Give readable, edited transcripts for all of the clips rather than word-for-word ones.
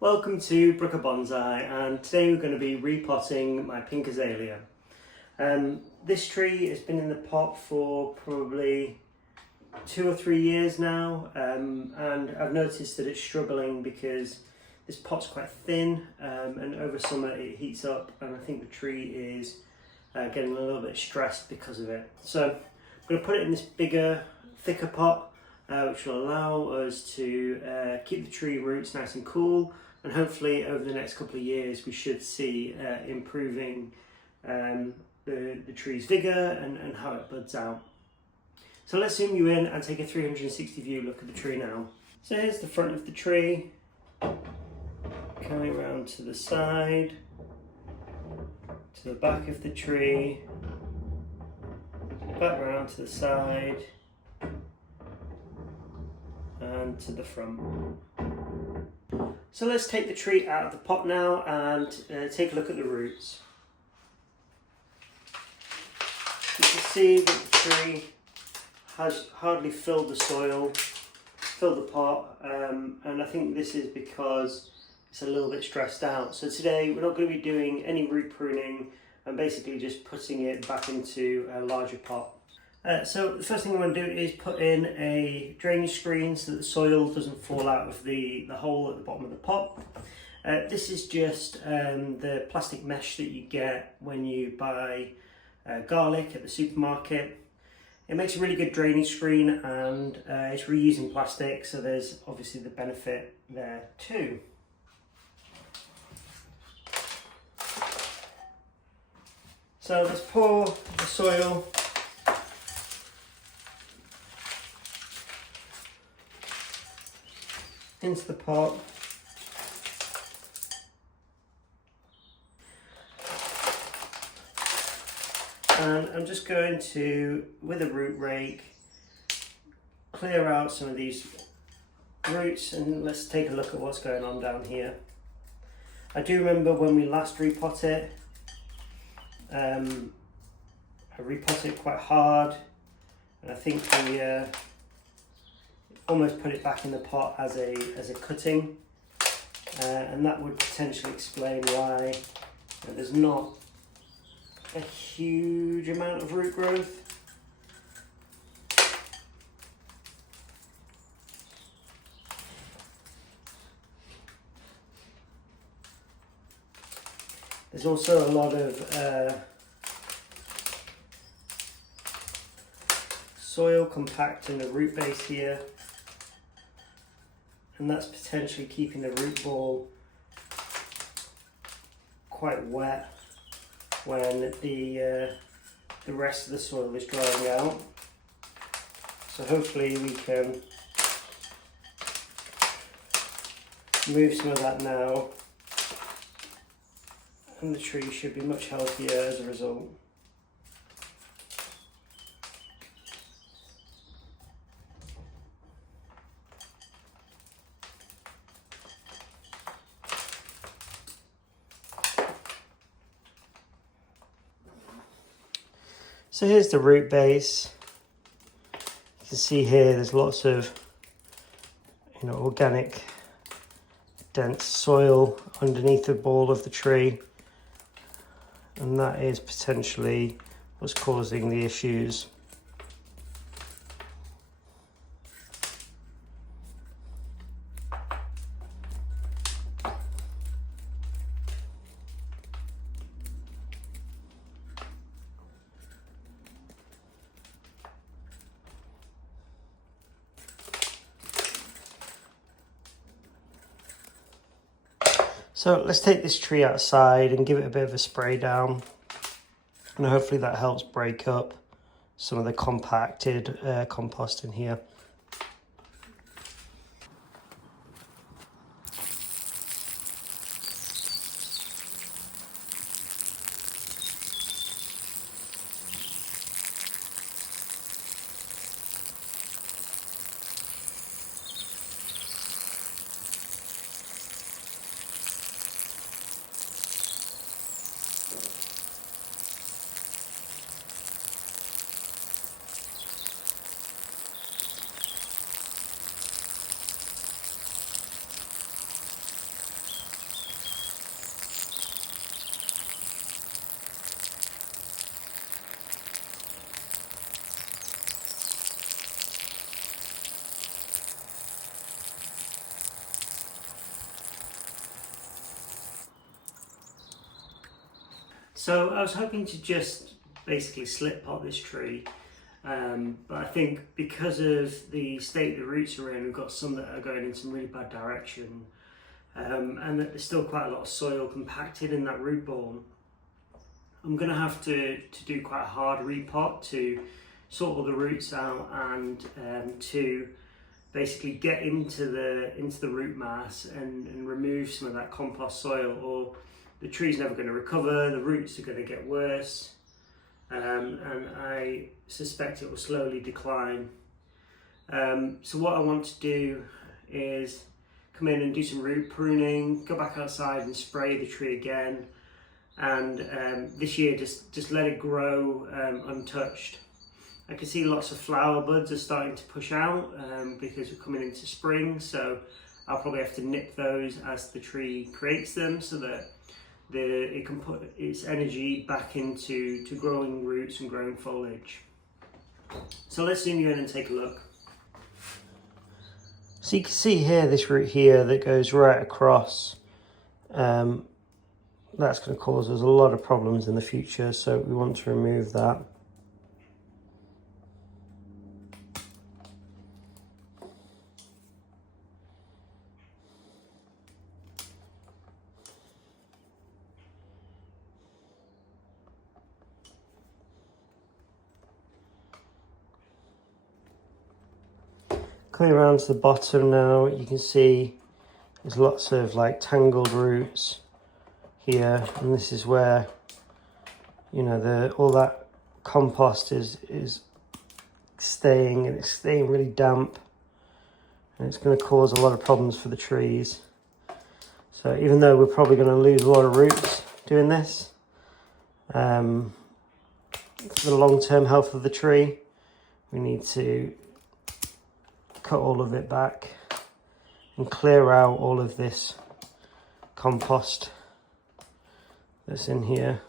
Welcome to Azalea Bonsai, and today we're going to be repotting my pink azalea. This tree has been in the pot for probably 2 or 3 years now, and I've noticed that it's struggling because this pot's quite thin, and over summer it heats up, and I think the tree is getting a little bit stressed because of it. So I'm going to put it in this bigger, thicker pot, which will allow us to keep the tree roots nice and cool, and hopefully over the next couple of years we should see improving the tree's vigour and how it buds out. So let's zoom you in and take a 360 view look at the tree now. So here's the front of the tree, coming around to the side, to the back of the tree, back round to the side, and to the front. So let's take the tree out of the pot now and take a look at the roots. You can see that the tree has hardly filled the soil, filled the pot, and I think this is because it's a little bit stressed out. So today we're not going to be doing any root pruning and basically just putting it back into a larger pot. So the first thing I want to do is put in a drainage screen so that the soil doesn't fall out of the hole at the bottom of the pot. This is just the plastic mesh that you get when you buy garlic at the supermarket. It makes a really good drainage screen, and it's reusing plastic, so there's obviously the benefit there too. So let's pour the soil into the pot. And I'm just going to, with a root rake, clear out some of these roots, and let's take a look at what's going on down here. I do remember when we last repot it, I repotted it quite hard, and I think we almost put it back in the pot as a cutting, and that would potentially explain why there's not a huge amount of root growth. There's also a lot of soil compact in the root base here, and that's potentially keeping the root ball quite wet when the rest of the soil is drying out. So hopefully we can remove some of that now, and the tree should be much healthier as a result. So here's the root base. You can see here there's lots of organic dense soil underneath the ball of the tree, and that is potentially what's causing the issues. So let's take this tree outside and give it a bit of a spray down, and hopefully that helps break up some of the compacted compost in here. So I was hoping to just basically slip pot this tree, but I think because of the state the roots are in, we've got some that are going in some really bad direction, and that there's still quite a lot of soil compacted in that root ball. I'm going to have to do quite a hard repot to sort all the roots out and to basically get into the root mass and remove some of that compost soil, or the tree's never going to recover, the roots are going to get worse, and I suspect it will slowly decline. So what I want to do is come in and do some root pruning, go back outside and spray the tree again, and this year just let it grow untouched. I can see lots of flower buds are starting to push out because we're coming into spring, so I'll probably have to nip those as the tree creates them, so that it can put its energy back into growing roots and growing foliage. So let's zoom you in and take a look. So you can see here this root here that goes right across. That's going to cause us a lot of problems in the future, so we want to remove that. Coming around to the bottom now, you can see there's lots of like tangled roots here, and this is where, you know, all that compost is staying, and it's staying really damp, and it's going to cause a lot of problems for the trees. So even though we're probably going to lose a lot of roots doing this, for the long-term health of the tree, we need to cut all of it back and clear out all of this compost that's in here.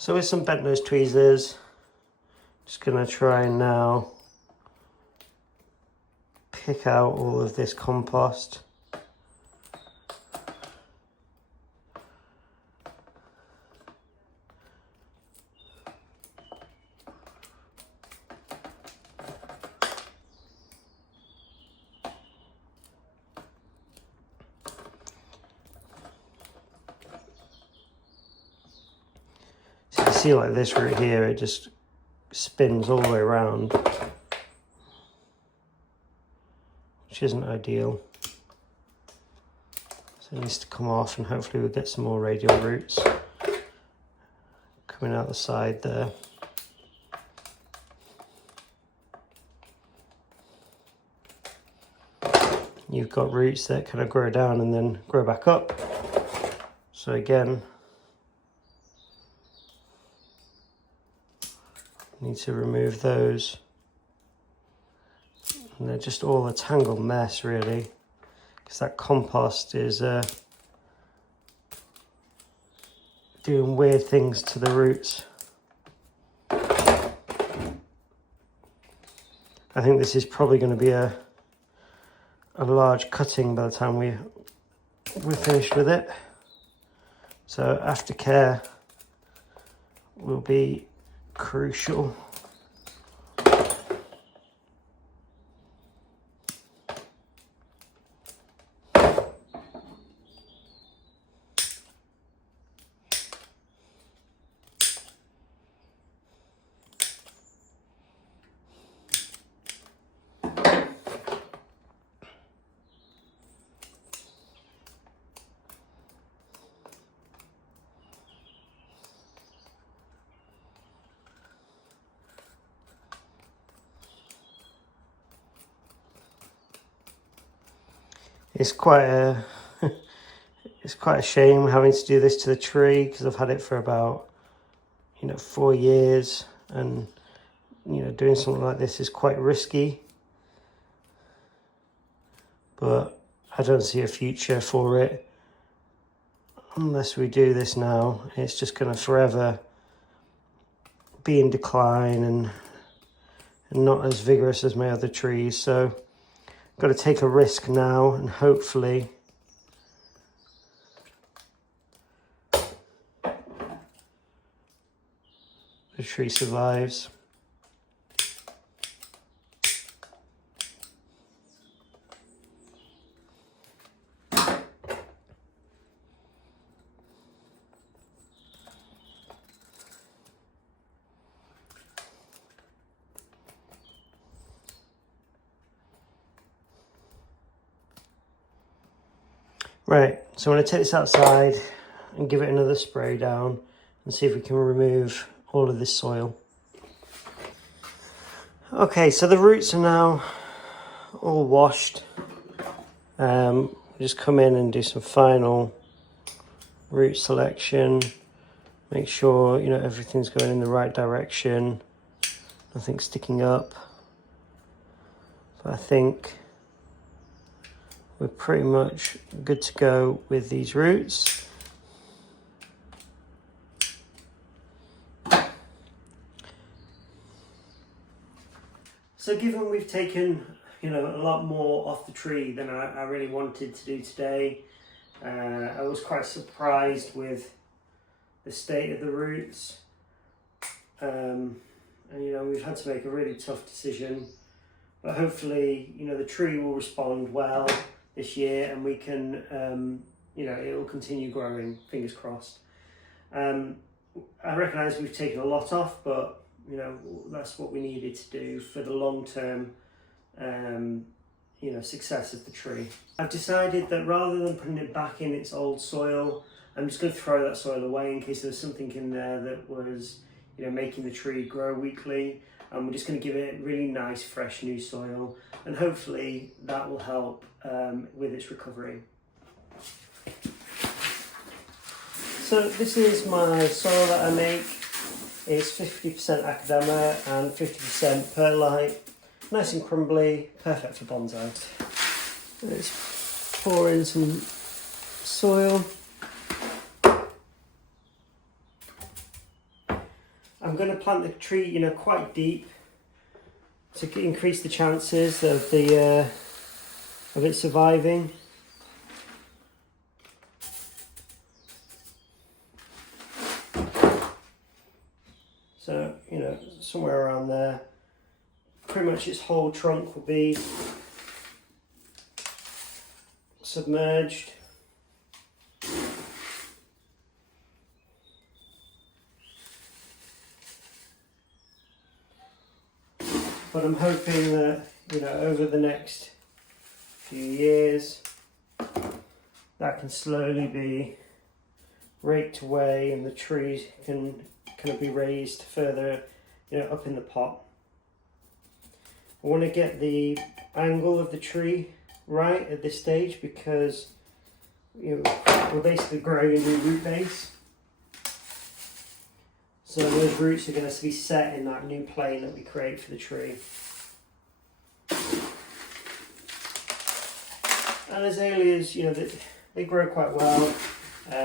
So with some bent nose tweezers, just going to try and now pick out all of this compost. See, like this root here, it just spins all the way around, which isn't ideal. So it needs to come off, and hopefully we'll get some more radial roots coming out the side there. You've got roots that kind of grow down and then grow back up. So again, need to remove those, and they're just all a tangled mess really, because that compost is doing weird things to the roots. I think this is probably going to be a large cutting by the time we're finished with it, so aftercare will be crucial. It's quite a it's quite a shame having to do this to the tree because I've had it for about, 4 years, and doing something like this is quite risky, but I don't see a future for it unless we do this now. It's just going to forever be in decline and not as vigorous as my other trees. So I've got to take a risk now, and hopefully the tree survives. Right, so I'm going to take this outside and give it another spray down and see if we can remove all of this soil. Okay, so the roots are now all washed. Just come in and do some final root selection. Make sure everything's going in the right direction. Nothing's sticking up. But I think we're pretty much good to go with these roots. So given we've taken a lot more off the tree than I really wanted to do today, I was quite surprised with the state of the roots, and we've had to make a really tough decision, but hopefully the tree will respond well this year, and we can it will continue growing, fingers crossed. I recognise we've taken a lot off, but that's what we needed to do for the long-term success of the tree. I've decided that rather than putting it back in its old soil, I'm just going to throw that soil away in case there was something in there that was making the tree grow weakly, and we're just going to give it really nice fresh new soil, and hopefully that will help with its recovery. So this is my soil that I make. It's 50% Akadama and 50% perlite. Nice and crumbly, perfect for bonsai. Let's pour in some soil. I'm going to plant the tree, quite deep to increase the chances of it surviving. So, somewhere around there. Pretty much its whole trunk will be submerged. But I'm hoping that, over the next few years, that can slowly be raked away and the trees can kind of be raised further, up in the pot. I want to get the angle of the tree right at this stage because we're basically growing a new root base. So those roots are going to be set in that new plane that we create for the tree. And azaleas, they grow quite well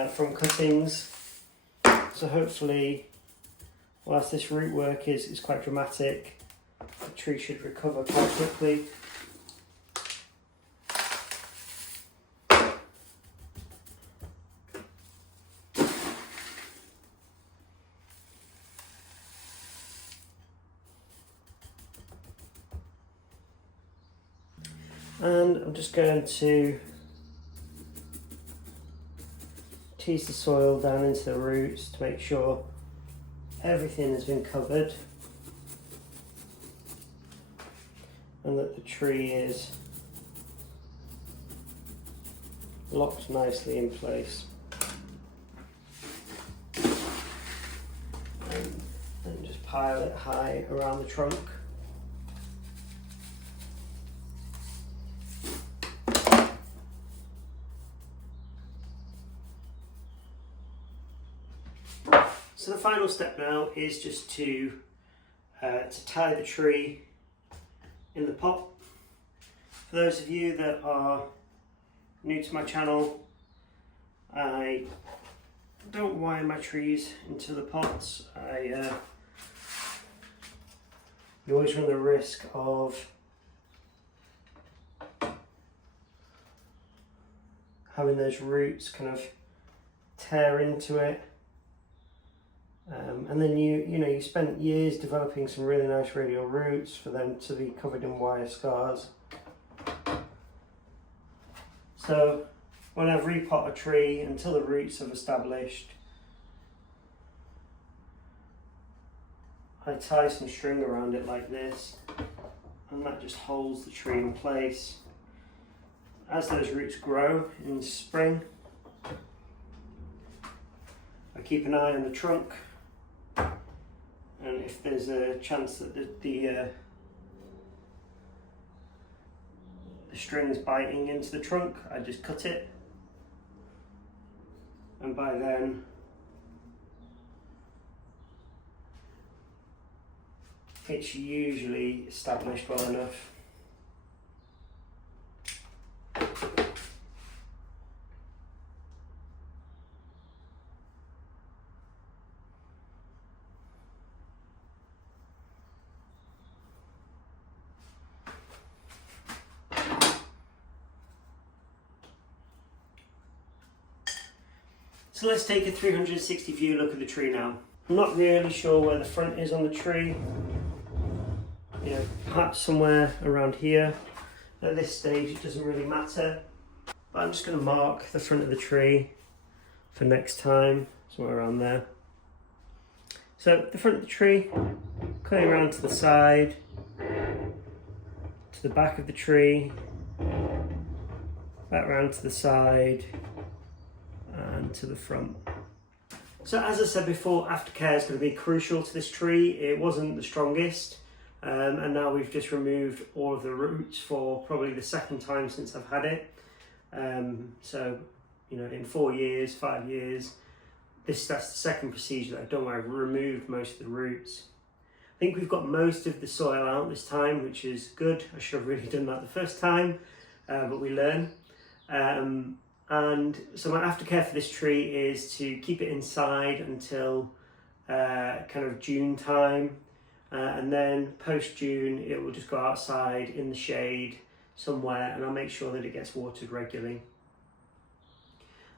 from cuttings. So hopefully, whilst this root work is quite dramatic, the tree should recover quite quickly. And I'm just going to tease the soil down into the roots to make sure everything has been covered and that the tree is locked nicely in place. And just pile it high around the trunk. So the final step now is just to tie the tree in the pot. For those of you that are new to my channel, I don't wire my trees into the pots. You always run the risk of having those roots kind of tear into it, and then you spent years developing some really nice radial roots for them to be covered in wire scars. So when I repot a tree, until the roots have established, I tie some string around it like this, and that just holds the tree in place. As those roots grow in spring, I keep an eye on the trunk, and if there's a chance that the string's biting into the trunk, I just cut it, and by then it's usually established well enough. So let's take a 360 view look at the tree now. I'm not really sure where the front is on the tree. Perhaps somewhere around here. At this stage it doesn't really matter, but I'm just going to mark the front of the tree for next time, somewhere around there. So the front of the tree, coming around to the side, to the back of the tree, back around to the side, and to the front. So as I said before, aftercare is going to be crucial to this tree. It wasn't the strongest, and now we've just removed all of the roots for probably the second time since I've had it. So in 4 years, 5 years, that's the second procedure that I've done where I've removed most of the roots. I think we've got most of the soil out this time, which is good. I should have really done that the first time, but we learn. And so my aftercare for this tree is to keep it inside until kind of June time, and then post June it will just go outside in the shade somewhere, and I'll make sure that it gets watered regularly.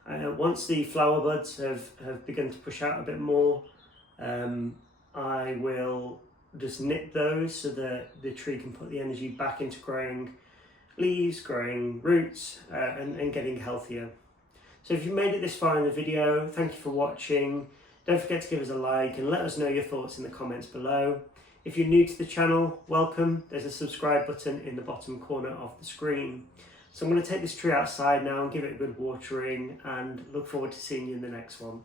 Once the flower buds have begun to push out a bit more, I will just nip those so that the tree can put the energy back into growing leaves, growing roots, and getting healthier. So if you've made it this far in the video, thank you for watching. Don't forget to give us a like and let us know your thoughts in the comments below. If you're new to the channel, welcome. There's a subscribe button in the bottom corner of the screen. So I'm going to take this tree outside now and give it a good watering, and look forward to seeing you in the next one.